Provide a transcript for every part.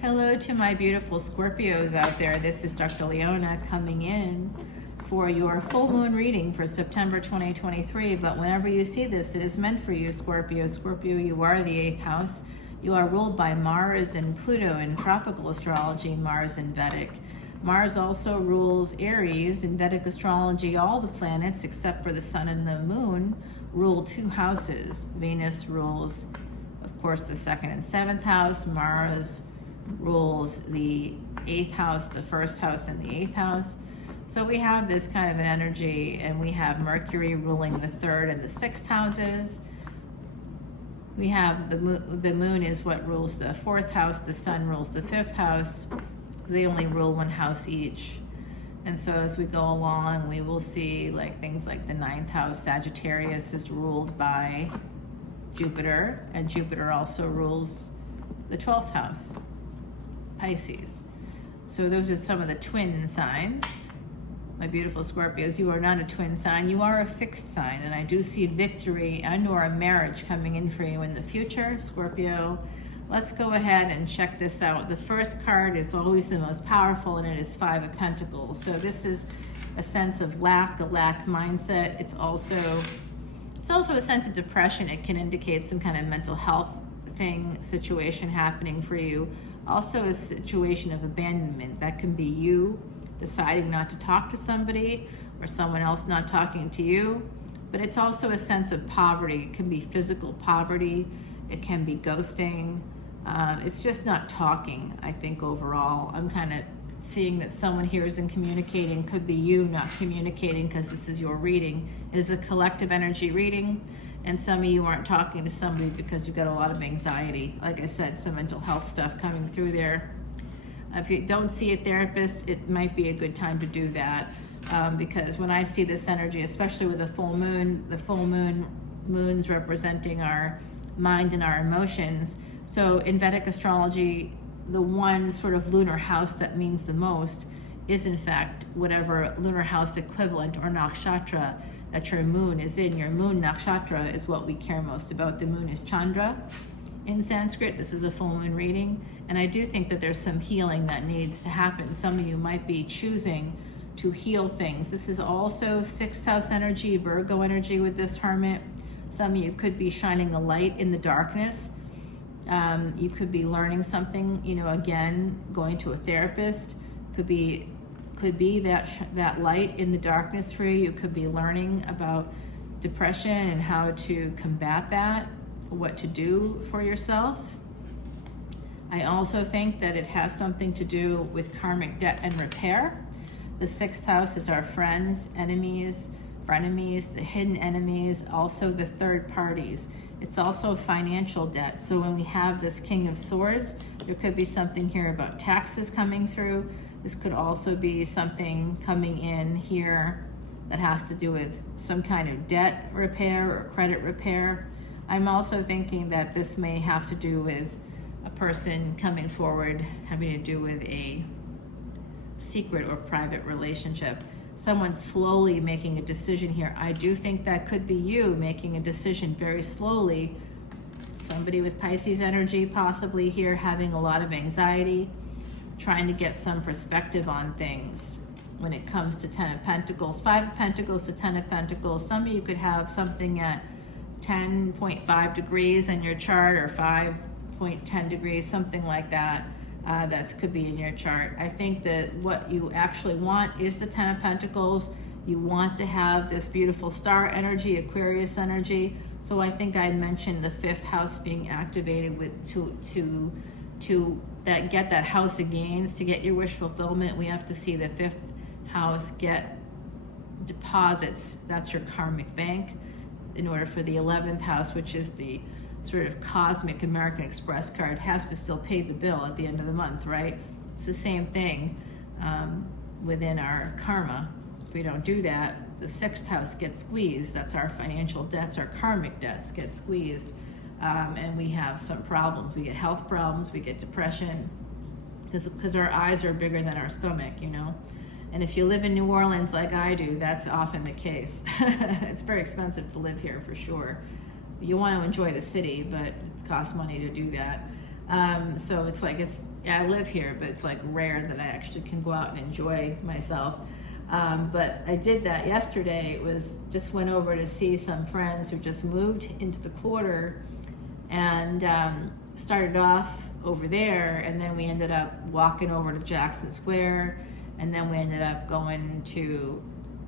Hello to my beautiful Scorpios out there. This is Dr. Leona coming in for your full moon reading for September 2023. But whenever you see this, it is meant for you, Scorpio. Scorpio, you are the 8th house. You are ruled by Mars and Pluto in tropical astrology, Mars in Vedic. Mars also rules Aries. In Vedic astrology, all the planets except for the sun and the moon rule 2 houses. Venus rules, of course, the 2nd and 7th house. Mars rules the 8th house, the 1st house, and the 8th house. So we have this kind of an energy, and we have Mercury ruling the 3rd and the 6th houses. We have the moon is what rules the 4th house, the sun rules the 5th house. They only rule 1 house each. And so as we go along, we will see things like the 9th house, Sagittarius, is ruled by Jupiter, and Jupiter also rules the 12th house, Pisces. So those are some of the twin signs. My beautiful Scorpios, you are not a twin sign, you are a fixed sign, and I do see victory and or a marriage coming in for you in the future, Scorpio. Let's go ahead and check this out. The first card is always the most powerful, and it is 5 of Pentacles. So this is a sense of lack, a lack mindset. It's also a sense of depression. It can indicate some kind of mental health situation happening for you. Also a situation of abandonment. That can be you deciding not to talk to somebody or someone else not talking to you. But it's also a sense of poverty. It can be physical poverty. It can be ghosting. It's just not talking, I think, overall. I'm kind of seeing that someone here isn't communicating. Could be you not communicating because this is your reading. It is a collective energy reading. And some of you aren't talking to somebody because you've got a lot of anxiety. Like I said, some mental health stuff coming through there. If you don't see a therapist, it might be a good time to do that. Because when I see this energy, especially with the full moon's representing our mind and our emotions. So in Vedic astrology, the one sort of lunar house that means the most is in fact whatever lunar house equivalent or nakshatra that your moon is in. Your moon nakshatra is what we care most about. The moon is Chandra in Sanskrit. This is a full moon reading, and I do think that there's some healing that needs to happen. Some of you might be choosing to heal things. This is also 6th house energy, Virgo energy with this Hermit. Some of you could be shining a light in the darkness. You could be learning something, again, going to a therapist. Could be that light in the darkness for you. You could be learning about depression and how to combat that, what to do for yourself. I also think that it has something to do with karmic debt and repair. The 6th house is our friends, enemies, frenemies, the hidden enemies, also the third parties. It's also financial debt. So when we have this King of Swords, there could be something here about taxes coming through. This could also be something coming in here that has to do with some kind of debt repair or credit repair. I'm also thinking that this may have to do with a person coming forward having to do with a secret or private relationship. Someone slowly making a decision here. I do think that could be you making a decision very slowly. Somebody with Pisces energy possibly here having a lot of anxiety, trying to get some perspective on things when it comes to 10 of Pentacles. 5 of Pentacles to 10 of Pentacles. Some of you could have something at 10.5 degrees in your chart or 5.10 degrees, something like that. That could be in your chart. I think that what you actually want is the 10 of Pentacles. You want to have this beautiful star energy, Aquarius energy. So I think I mentioned the 5th house being activated with to get that house of gains, to get your wish fulfillment. We have to see the 5th house get deposits. That's your karmic bank. In order for the 11th house, which is the sort of cosmic American Express card, has to still pay the bill at the end of the month, right? It's the same thing within our karma. If we don't do that, the 6th house gets squeezed. That's our financial debts, our karmic debts get squeezed. And we have some problems. We get health problems, we get depression, because our eyes are bigger than our stomach, And if you live in New Orleans like I do, that's often the case. It's very expensive to live here for sure. You want to enjoy the city, but it costs money to do that. So it's like, I live here, but it's like rare that I actually can go out and enjoy myself. But I did that yesterday. Just went over to see some friends who just moved into the quarter, and started off over there, and then we ended up walking over to Jackson Square, and then we ended up going to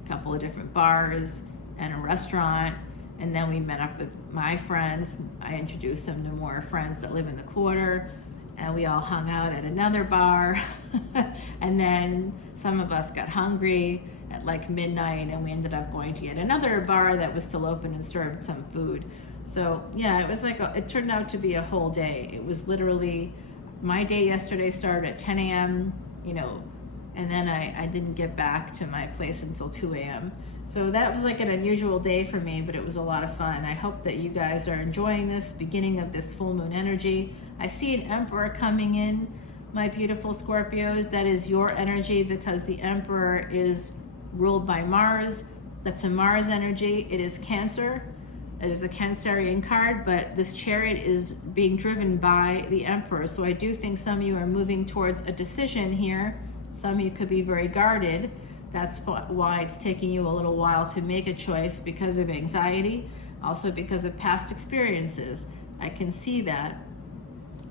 a couple of different bars and a restaurant, and then we met up with my friends. I introduced them to more friends that live in the quarter, and we all hung out at another bar. And then some of us got hungry at like midnight, and we ended up going to yet another bar that was still open and served some food. So yeah, it was like, it turned out to be a whole day. It was literally, my day yesterday started at 10 a.m., and then I didn't get back to my place until 2 a.m. So that was like an unusual day for me, but it was a lot of fun. I hope that you guys are enjoying this beginning of this full moon energy. I see an Emperor coming in, my beautiful Scorpios. That is your energy, because the Emperor is ruled by Mars. That's a Mars energy. It is Cancer. It is a Cancerian card, but this Chariot is being driven by the Emperor. So I do think some of you are moving towards a decision here. Some of you could be very guarded. That's why it's taking you a little while to make a choice, because of anxiety, also because of past experiences. I can see that.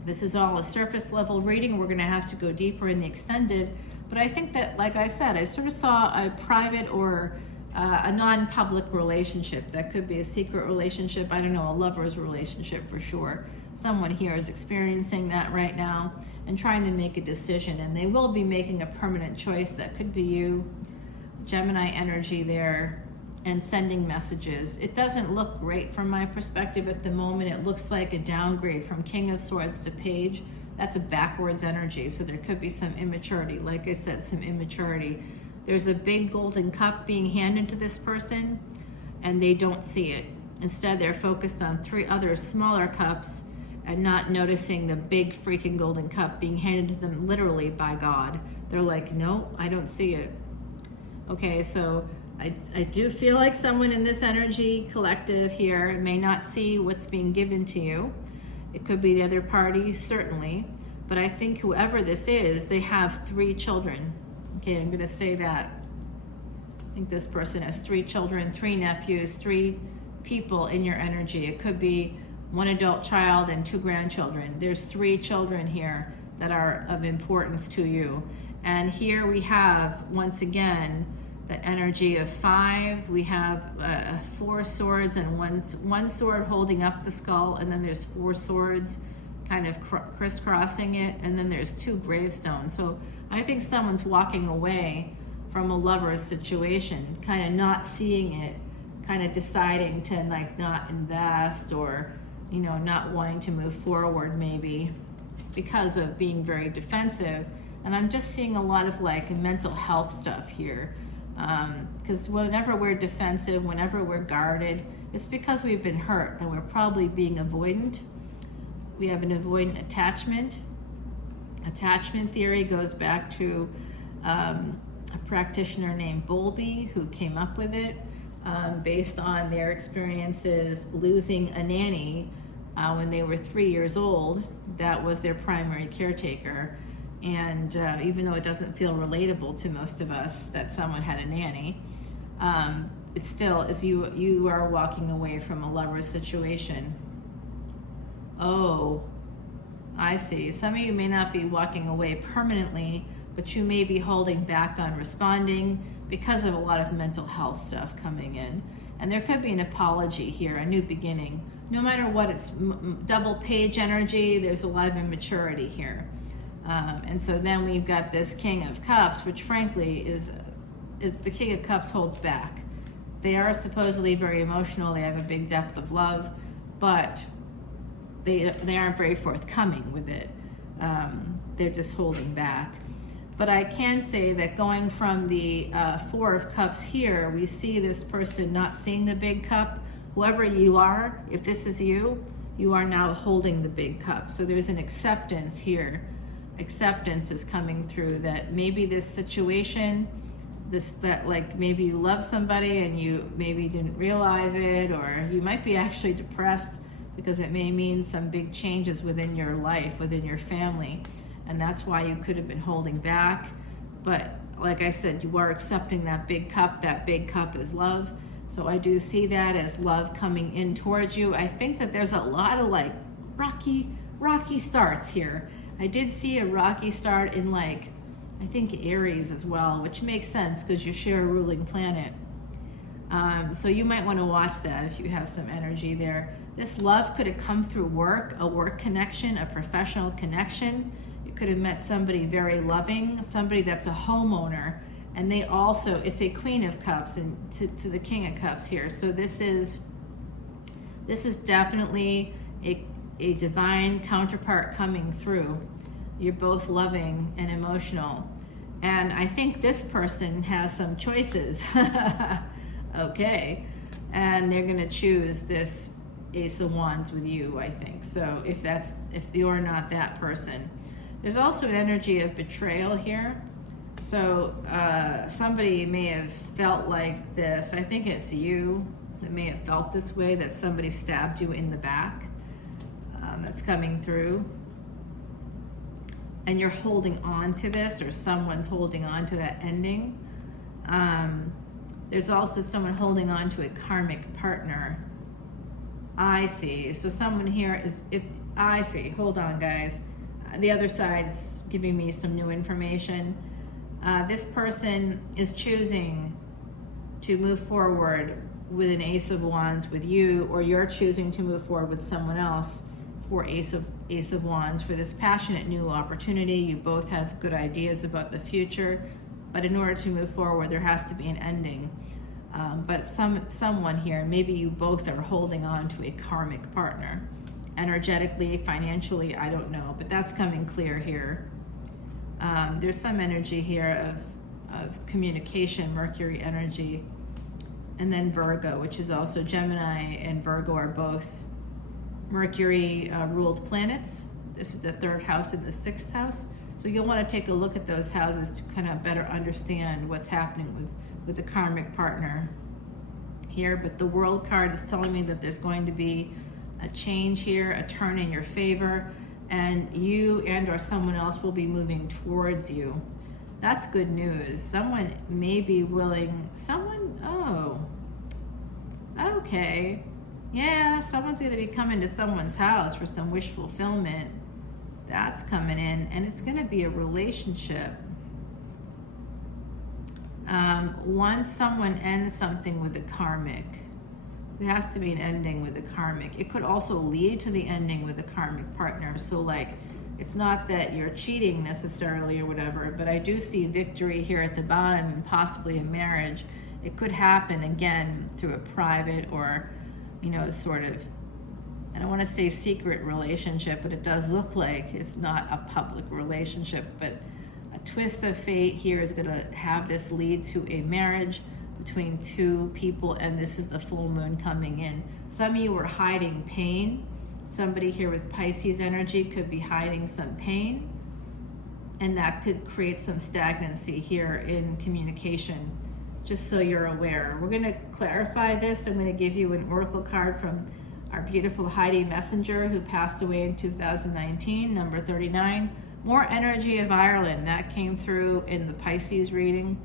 This is all a surface level reading. We're going to have to go deeper in the extended. But I think that, like I said, I sort of saw a private or a non-public relationship. That could be a secret relationship. I don't know, a lover's relationship for sure. Someone here is experiencing that right now and trying to make a decision, and they will be making a permanent choice. That could be you, Gemini energy there, and sending messages. It doesn't look great from my perspective at the moment. It looks like a downgrade from King of Swords to Page. That's a backwards energy, so there could be some immaturity. Like I said, some immaturity. There's a big golden cup being handed to this person, and they don't see it. Instead, they're focused on 3 other smaller cups and not noticing the big freaking golden cup being handed to them literally by God. They're like, no, I don't see it. Okay, so I do feel like someone in this energy collective here may not see what's being given to you. It could be the other party, certainly. But I think whoever this is, they have 3 children. Okay, I'm going to say that. I think this person has 3 children, 3 nephews, 3 people in your energy. It could be 1 adult child and 2 grandchildren. There's 3 children here that are of importance to you. And here we have, once again, the energy of 5. We have 4 swords and one sword holding up the skull, and then there's 4 swords kind of crisscrossing it, and then there's 2 gravestones. So I think someone's walking away from a lover's situation, kind of not seeing it, kind of deciding to like not invest, or not wanting to move forward, maybe because of being very defensive. And I'm just seeing a lot of like mental health stuff here. Because whenever we're defensive, whenever we're guarded, it's because we've been hurt and we're probably being avoidant. We have an avoidant attachment. Attachment theory goes back to a practitioner named Bowlby, who came up with it based on their experiences losing a nanny when they were 3 years old. That was their primary caretaker. And even though it doesn't feel relatable to most of us that someone had a nanny, it still is you are walking away from a lover's situation. Oh, I see. Some of you may not be walking away permanently, but you may be holding back on responding because of a lot of mental health stuff coming in. And there could be an apology here, a new beginning. No matter what, it's double Page energy. There's a lot of immaturity here. And so then we've got this King of Cups, which frankly is the King of Cups holds back. They are supposedly very emotional. They have a big depth of love, but they aren't very forthcoming with it. They're just holding back. But I can say that going from the 4 of Cups here, we see this person not seeing the big cup. Whoever you are, if this is you, you are now holding the big cup. So there's an acceptance here. Acceptance is coming through that maybe this situation, that like maybe you love somebody and you maybe didn't realize it, or you might be actually depressed. because it may mean some big changes within your life, within your family, and that's why you could have been holding back. But like I said, you are accepting that big cup. That big cup is love. So I do see that as love coming in towards you. I think that there's a lot of like rocky starts here. I did see a rocky start in like, I think Aries as well, which makes sense because you share a ruling planet. So you might want to watch that if you have some energy there. This love could have come through work, a work connection, a professional connection. You could have met somebody very loving, somebody that's a homeowner, and they also, it's a Queen of Cups and to the King of Cups here. So this is definitely a divine counterpart coming through. You're both loving and emotional. And I think this person has some choices. Okay. And they're going to choose this Ace of Wands with you, I think. So if you're not that person. There's also an energy of betrayal here. So somebody may have felt like this. I think it's you that may have felt this way, that somebody stabbed you in the back. That's coming through. And you're holding on to this, or someone's holding on to that ending. There's also someone holding on to a karmic partner. I see. So someone here is, hold on guys. The other side's giving me some new information. This person is choosing to move forward with an Ace of Wands with you, or you're choosing to move forward with someone else for Ace of Wands for this passionate new opportunity. You both have good ideas about the future, but in order to move forward, there has to be an ending. But someone here, maybe you both are holding on to a karmic partner. Energetically, financially, I don't know, but that's coming clear here. There's some energy here of communication, Mercury energy, and then Virgo, which is also Gemini and Virgo are both Mercury ruled planets. This is the 3rd house and the 6th house. So you'll want to take a look at those houses to kind of better understand what's happening with the karmic partner here. But the World card is telling me that there's going to be a change here, a turn in your favor, and you and or someone else will be moving towards you. That's good news. Someone may be willing, okay. Yeah, someone's going to be coming to someone's house for some wish fulfillment. That's coming in, and it's going to be a relationship. Once someone ends something with a karmic, there has to be an ending with a karmic. It could also lead to the ending with a karmic partner. So like, it's not that you're cheating necessarily or whatever, but I do see victory here at the bottom and possibly a marriage. It could happen again through a private or, sort of, I don't want to say secret relationship, but it does look like it's not a public relationship. But a twist of fate here is going to have this lead to a marriage between two people, and this is the full moon coming in. Some of you were hiding pain. Somebody here with Pisces energy could be hiding some pain, and that could create some stagnancy here in communication, just so you're aware. We're going to clarify this. I'm going to give you an oracle card from our beautiful Heidi Messenger, who passed away in 2019, number 39. More energy of Ireland. That came through in the Pisces reading.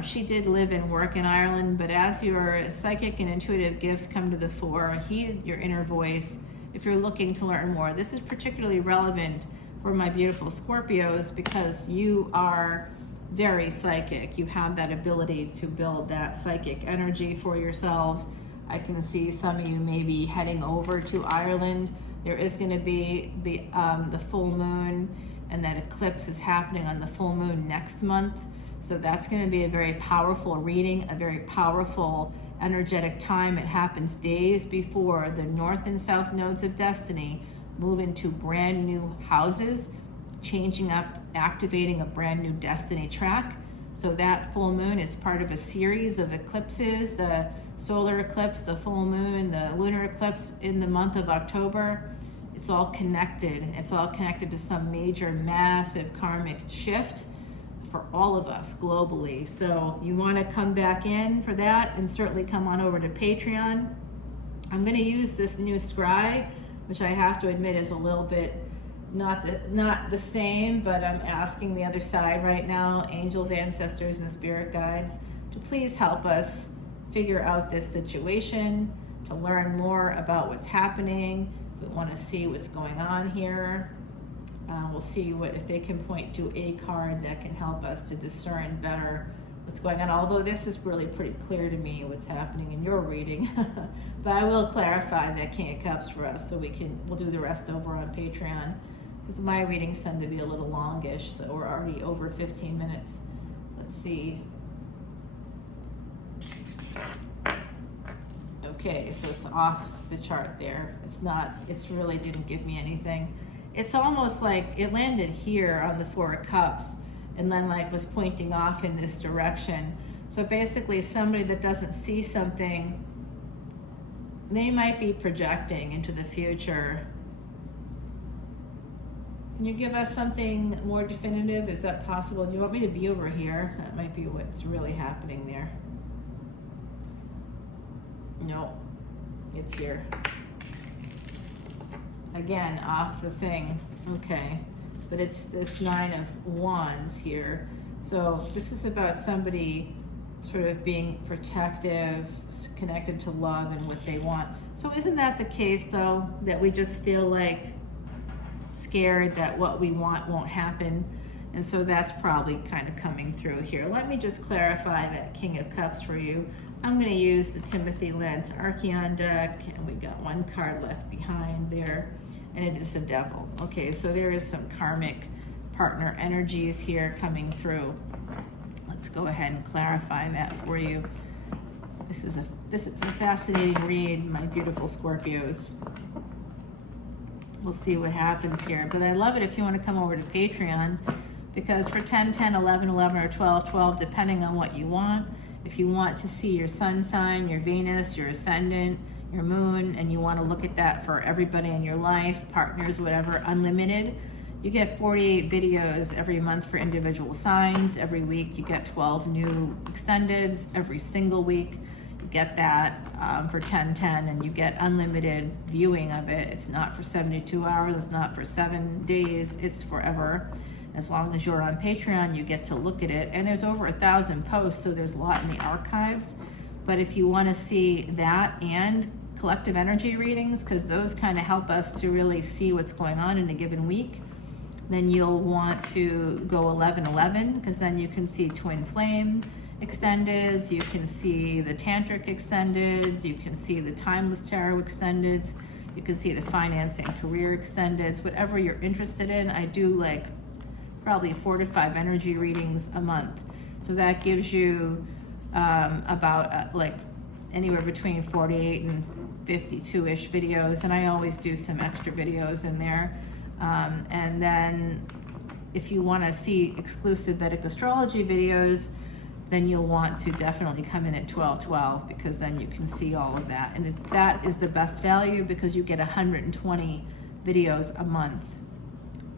She did live and work in Ireland, but as your psychic and intuitive gifts come to the fore, heed your inner voice. If you're looking to learn more, this is particularly relevant for my beautiful Scorpios because you are very psychic. You have that ability to build that psychic energy for yourselves. I can see some of you maybe heading over to Ireland. There is going to be the full moon, and that eclipse is happening on the full moon next month. So that's going to be a very powerful reading, a very powerful energetic time. It happens days before the north and south nodes of destiny move into brand new houses, changing up, activating a brand new destiny track. So that full moon is part of a series of eclipses, the solar eclipse, the full moon, the lunar eclipse in the month of October. It's all connected. It's all connected to some major, massive karmic shift for all of us globally. So you want to come back in for that, and certainly come on over to Patreon. I'm going to use this new scry, which I have to admit is a little bit not the same, but I'm asking the other side right now, angels, ancestors, and spirit guides, to please help us figure out this situation, to learn more about what's happening. We want to see what's going on here. We'll see if they can point to a card that can help us to discern better what's going on. Although this is really pretty clear to me what's happening in your reading, but I will clarify that King of Cups for us, so we'll do the rest over on Patreon, because my readings tend to be a little longish, so we're already over 15 minutes. Let's see. Okay, so it's off the chart there. It's really didn't give me anything. It's almost like it landed here on the Four of Cups and then like was pointing off in this direction. So basically somebody that doesn't see something, they might be projecting into the future. Can you give us something more definitive? Is that possible? Do you want me to be over here? That might be what's really happening there. No, it's here. Again, off the thing. Okay, but it's this Nine of Wands here. So this is about somebody sort of being protective, connected to love and what they want. So isn't that the case though, that we just feel like scared that what we want won't happen? And so that's probably kind of coming through here. Let me just clarify that King of Cups for you. I'm going to use the Timothy Lance Archeon deck, and we got one card left behind there, and it is the Devil. Okay, so there is some karmic partner energies here coming through. Let's go ahead and clarify that for you. This is a fascinating read, my beautiful Scorpios. We'll see what happens here, but I love it if you want to come over to Patreon, because for 10, 10, 11, 11, or 12, 12, depending on what you want, if you want to see your sun sign, your Venus, your Ascendant, your moon, and you want to look at that for everybody in your life, partners, whatever, unlimited, you get 48 videos every month for individual signs. Every week you get 12 new extendeds. Every single week you get that for 10/10, and you get unlimited viewing of it. It's not for 72 hours, it's not for 7 days, it's forever. As long as you're on Patreon, you get to look at it. And there's over 1,000 posts, so there's a lot in the archives. But if you want to see that and collective energy readings, because those kind of help us to really see what's going on in a given week, then you'll want to go 11/11, because then you can see twin flame extendeds, you can see the tantric extendeds, you can see the timeless tarot extendeds, you can see the finance and career extendeds, whatever you're interested in. I do like probably 4 to 5 energy readings a month. So that gives you about like anywhere between 48 and 52-ish videos. And I always do some extra videos in there. And then if you want to see exclusive Vedic Astrology videos, then you'll want to definitely come in at 12/12, because then you can see all of that. And that is the best value, because you get 120 videos a month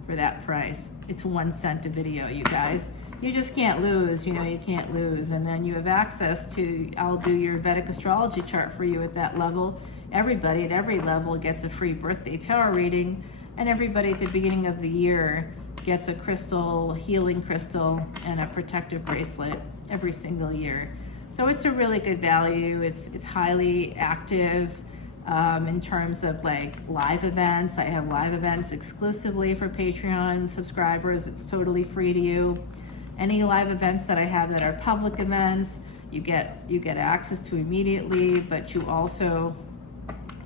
for that price. It's 1 cent a video, you guys. You just can't lose, you can't lose. And then you have access to, I'll do your Vedic Astrology chart for you at that level. Everybody at every level gets a free birthday tarot reading, and everybody at the beginning of the year gets a crystal, healing crystal, and a protective bracelet every single year. So it's a really good value. It's highly active. In terms of like live events, I have live events exclusively for Patreon subscribers. It's totally free to you. Any live events that I have that are public events, you get access to immediately, but you also,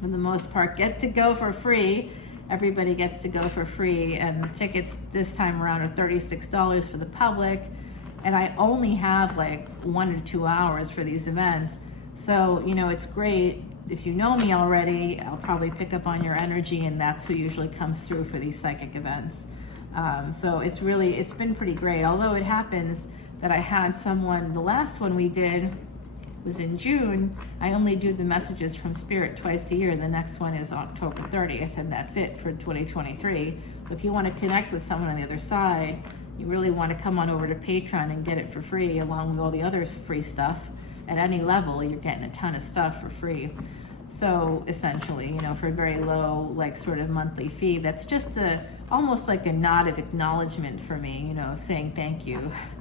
for the most part, get to go for free. Everybody gets to go for free, and the tickets this time around are $36 for the public, and I only have like 1 or 2 hours for these events. So, it's great. If you know me already, I'll probably pick up on your energy, and that's who usually comes through for these psychic events. So it's been pretty great. Although it happens that I had someone, the last one we did was in June. I only do the messages from Spirit twice a year. The next one is October 30th, and that's it for 2023. So if you want to connect with someone on the other side, you really want to come on over to Patreon and get it for free, along with all the other free stuff. At any level, you're getting a ton of stuff for free. So essentially, you know, for a very low, like sort of monthly fee, that's just almost like a nod of acknowledgement for me, you know, saying thank you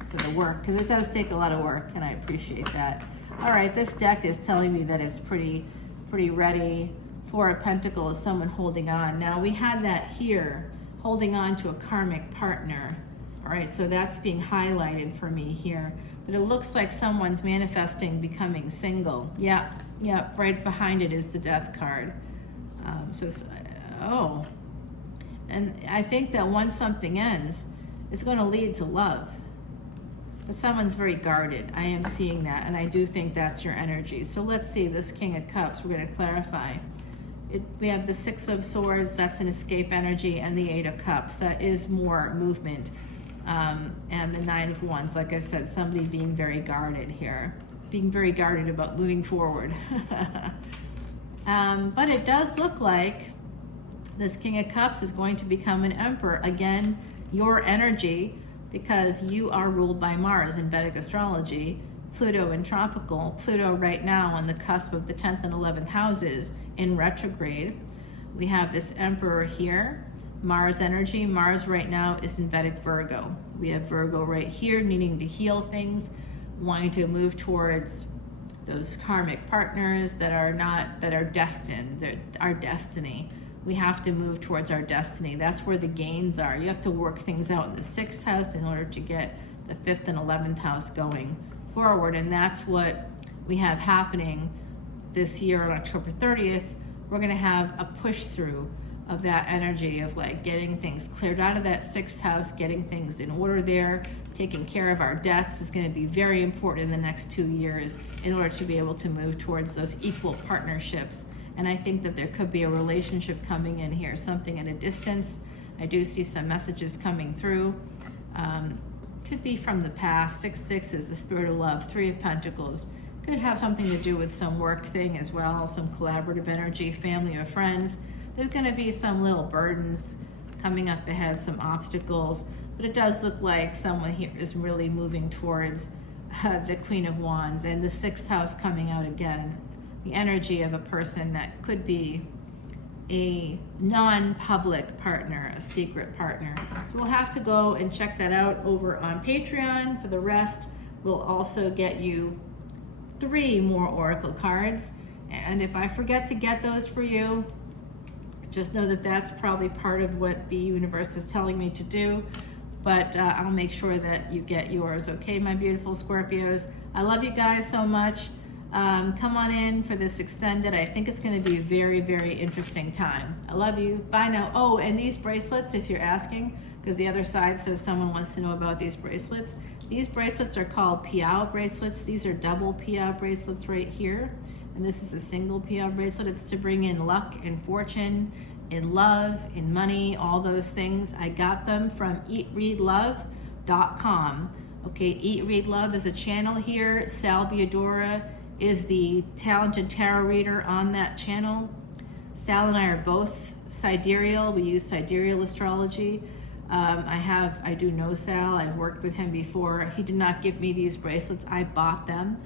for the work, because it does take a lot of work, and I appreciate that. All right, this deck is telling me that it's pretty ready. Four of Pentacles, someone holding on. Now we had that here, holding on to a karmic partner. All right, so that's being highlighted for me here. But it looks like someone's manifesting becoming single. Yeah, right behind it is the Death card. And I think that once something ends, it's going to lead to love. But someone's very guarded. I am seeing that, and I do think that's your energy. So let's see, this King of Cups, we're going to clarify. We have the Six of Swords, that's an escape energy, and the Eight of Cups, that is more movement. And the Nine of Wands, like I said, somebody being very guarded here, being very guarded about moving forward. But it does look like this King of Cups is going to become an Emperor. Again, your energy, because you are ruled by Mars in Vedic astrology, Pluto in tropical, Pluto right now on the cusp of the 10th and 11th houses in retrograde. We have this Emperor here, Mars energy. Mars right now is in Vedic Virgo. We have Virgo right here, needing to heal things, wanting to move towards those karmic partners that are destined, our destiny. We have to move towards our destiny. That's where the gains are. You have to work things out in the 6th house in order to get the 5th and 11th house going forward. And that's what we have happening this year on October 30th. We're going to have a push through of that energy of like getting things cleared out of that 6th house, getting things in order there, taking care of our debts is going to be very important in the next 2 years in order to be able to move towards those equal partnerships. And I think that there could be a relationship coming in here, something at a distance. I do see some messages coming through. Could be from the past. 6-6 is the spirit of love. 3 of Pentacles. Could have something to do with some work thing as well, some collaborative energy, family or friends. There's going to be some little burdens coming up ahead, some obstacles. But it does look like someone here is really moving towards the Queen of Wands and the 6th house coming out again. The energy of a person that could be a non-public partner, a secret partner. So we'll have to go and check that out over on Patreon. For the rest, we'll also get you 3 more Oracle cards. And if I forget to get those for you, just know that that's probably part of what the universe is telling me to do. But I'll make sure that you get yours. Okay, my beautiful Scorpios. I love you guys so much. Come on in for this extended. I think it's going to be a very, very interesting time. I love you. Bye now. Oh, and these bracelets, if you're asking, because the other side says someone wants to know about these bracelets. These bracelets are called Piao bracelets. These are double Piao bracelets right here. And this is a single Piao bracelet. It's to bring in luck and fortune, in love, in money, all those things. I got them from eatreadlove.com. Okay, Eat Read Love is a channel here. Sal Biadora is the talented tarot reader on that channel. Sal and I are both sidereal. We use sidereal astrology. I do know Sal. I've worked with him before. He did not give me these bracelets. I bought them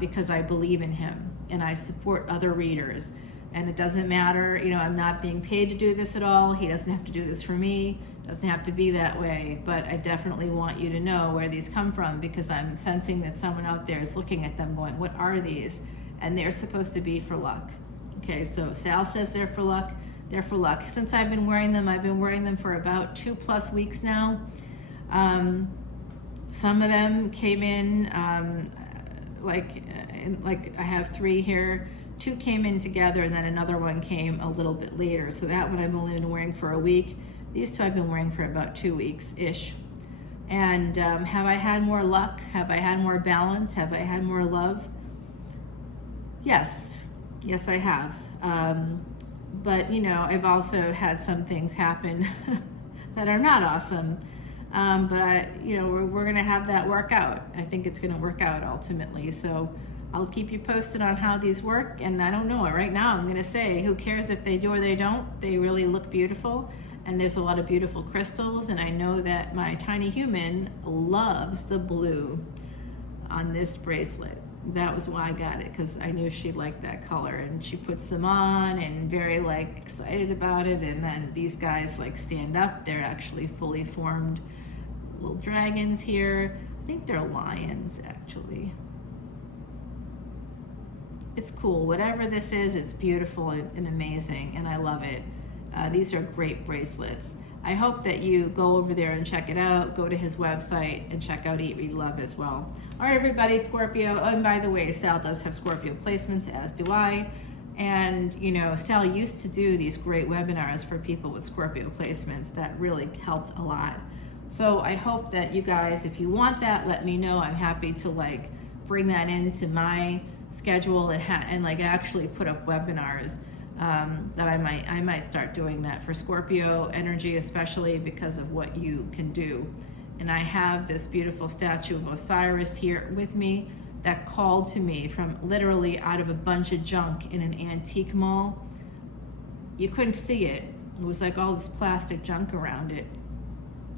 because I believe in him and I support other readers. And it doesn't matter, you know, I'm not being paid to do this at all. He doesn't have to do this for me. It doesn't have to be that way. But I definitely want you to know where these come from, because I'm sensing that someone out there is looking at them going, what are these? And they're supposed to be for luck. Okay, so Sal says they're for luck. They're for luck. Since I've been wearing them for about 2+ weeks now. Some of them came in, like I have 3 here. 2 came in together, and then another one came a little bit later. So that one I've only been wearing for a week. These 2 I've been wearing for about 2 weeks-ish. And have I had more luck? Have I had more balance? Have I had more love? Yes. Yes, I have. But, you know, I've also had some things happen that are not awesome. But, we're going to have that work out. I think it's going to work out ultimately. So I'll keep you posted on how these work. And I don't know. Right now, I'm going to say, who cares if they do or they don't? They really look beautiful. And there's a lot of beautiful crystals. And I know that my tiny human loves the blue on this bracelet. That was why I got it, because I knew she liked that color, and she puts them on and very like excited about it. And then these guys like stand up. They're actually fully formed little dragons here. I think they're lions actually. It's cool. Whatever this is, it's beautiful and amazing, and I love it. These are great bracelets. I hope that you go over there and check it out. Go to his website and check out Eat, Read, Love as well. All right, everybody, Scorpio. Oh, and by the way, Sal does have Scorpio placements, as do I. And, you know, Sal used to do these great webinars for people with Scorpio placements that really helped a lot. So I hope that you guys, if you want that, let me know. I'm happy to like bring that into my schedule and like actually put up webinars. That I might start doing that for Scorpio energy, especially because of what you can do. And I have this beautiful statue of Osiris here with me that called to me from literally out of a bunch of junk in an antique mall. You couldn't see it. It was like all this plastic junk around it.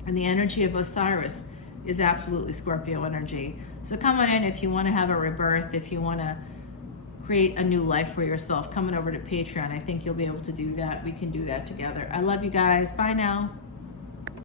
And the energy of Osiris is absolutely Scorpio energy. So come on in if you want to have a rebirth, if you want to create a new life for yourself. Coming over to Patreon, I think you'll be able to do that. We can do that together. I love you guys. Bye now.